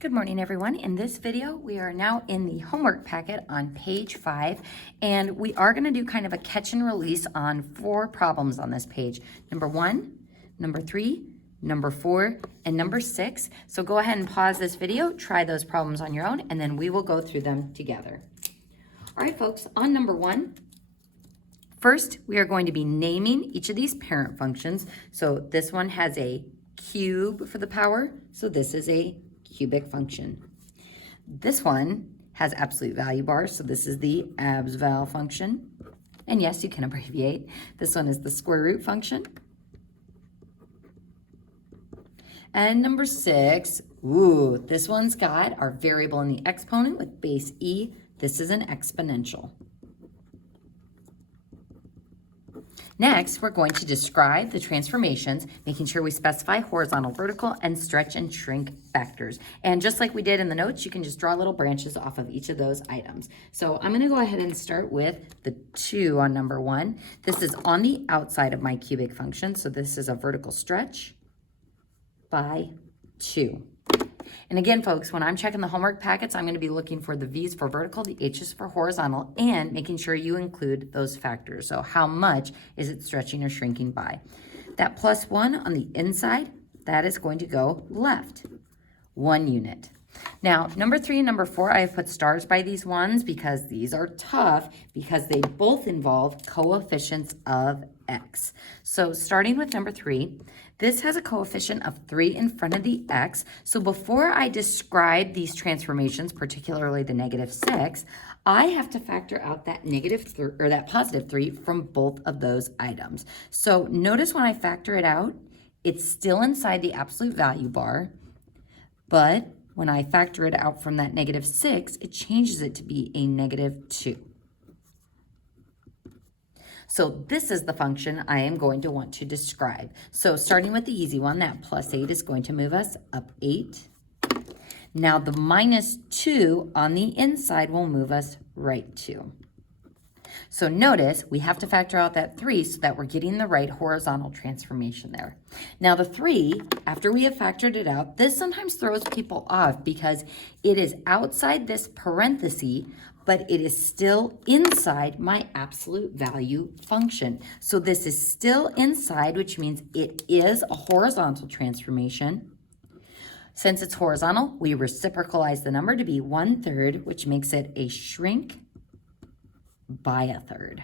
Good morning, everyone. In this video, we are now in the homework packet on page 5, and we are going to do kind of a catch and release on 4 problems on this page. Number 1, number 3, number 4, and number 6. So go ahead and pause this video, try those problems on your own, and then we will go through them together. All right, folks, on number 1, first, we are going to be naming each of these parent functions. So this one has a cube for the power, so this is a cubic function. This one has absolute value bars, so this is the abs-val function. And yes, you can abbreviate. This one is the square root function. And number 6, this one's got our variable in the exponent with base e. This is an exponential. Next, we're going to describe the transformations, making sure we specify horizontal, vertical, and stretch and shrink factors. And just like we did in the notes, you can just draw little branches off of each of those items. So I'm going to go ahead and start with the 2 on number 1. This is on the outside of my cubic function, so this is a vertical stretch by 2. And again, folks, when I'm checking the homework packets, I'm going to be looking for the V's for vertical, the H's for horizontal, and making sure you include those factors. So how much is it stretching or shrinking by? That plus 1 on the inside, that is going to go left, 1 unit. Now, number 3 and number 4, I have put stars by these ones because these are tough because they both involve coefficients of x. So starting with number 3, this has a coefficient of 3 in front of the x. So before I describe these transformations, particularly the negative 6, I have to factor out that that positive 3 from both of those items. So notice when I factor it out, it's still inside the absolute value bar, but when I factor it out from that negative 6, it changes it to be a negative 2. So this is the function I am going to want to describe. So starting with the easy one, that plus 8 is going to move us up 8. Now the minus 2 on the inside will move us right 2. So notice we have to factor out that 3 so that we're getting the right horizontal transformation there. Now the 3, after we have factored it out, this sometimes throws people off because it is outside this parenthesis, but it is still inside my absolute value function. So this is still inside, which means it is a horizontal transformation. Since it's horizontal, we reciprocalize the number to be 1/3, which makes it a shrink by 1/3.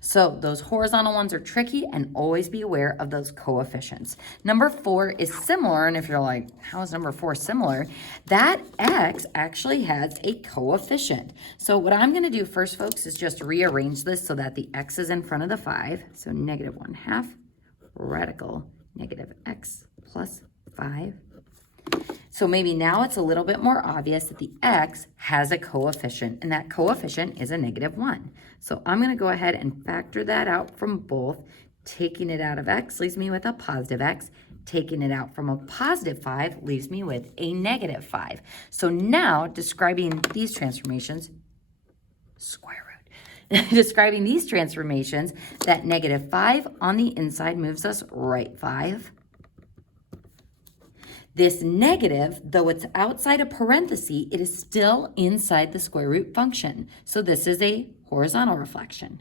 So those horizontal ones are tricky, and always be aware of those coefficients. Number 4 is similar, and if you're like, how is number 4 similar? That x actually has a coefficient. So what I'm going to do first, folks, is just rearrange this so that the x is in front of the 5. So negative 1/2 radical negative x plus 5. So maybe now it's a little bit more obvious that the x has a coefficient, and that coefficient is a negative 1. So I'm going to go ahead and factor that out from both. Taking it out of x leaves me with a positive x. Taking it out from a positive 5 leaves me with a negative 5. So now describing these transformations, square root. Describing these transformations, that negative 5 on the inside moves us right 5. This negative, though it's outside a parenthesis, it is still inside the square root function. So this is a horizontal reflection.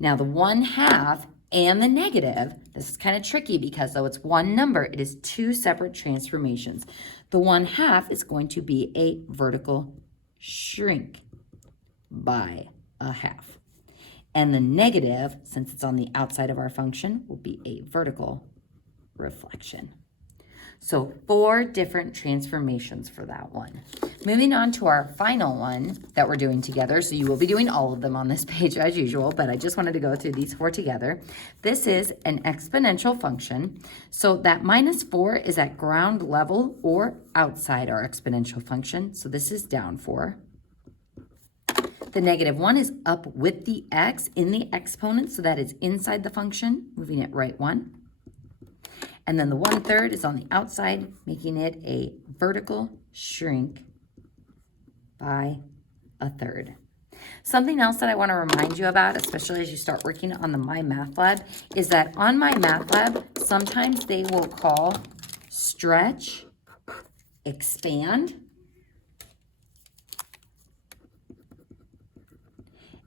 Now the 1/2 and the negative, this is kind of tricky because though it's one number, it is 2 separate transformations. The 1/2 is going to be a vertical shrink by 1/2. And the negative, since it's on the outside of our function, will be a vertical reflection. So 4 different transformations for that one. Moving on to our final one that we're doing together. So you will be doing all of them on this page as usual, but I just wanted to go through these 4 together. This is an exponential function. So that minus 4 is at ground level or outside our exponential function. So this is down 4. The negative 1 is up with the x in the exponent, so that is inside the function, moving it right 1. And then the 1/3 is on the outside, making it a vertical shrink by 1/3. Something else that I want to remind you about, especially as you start working on the My Math Lab, is that on My Math Lab, sometimes they will call stretch expand,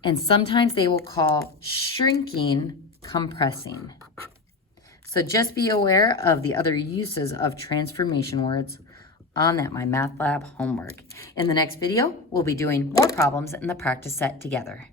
and sometimes they will call shrinking compressing. So just be aware of the other uses of transformation words on that My Math Lab homework. In the next video, we'll be doing more problems in the practice set together.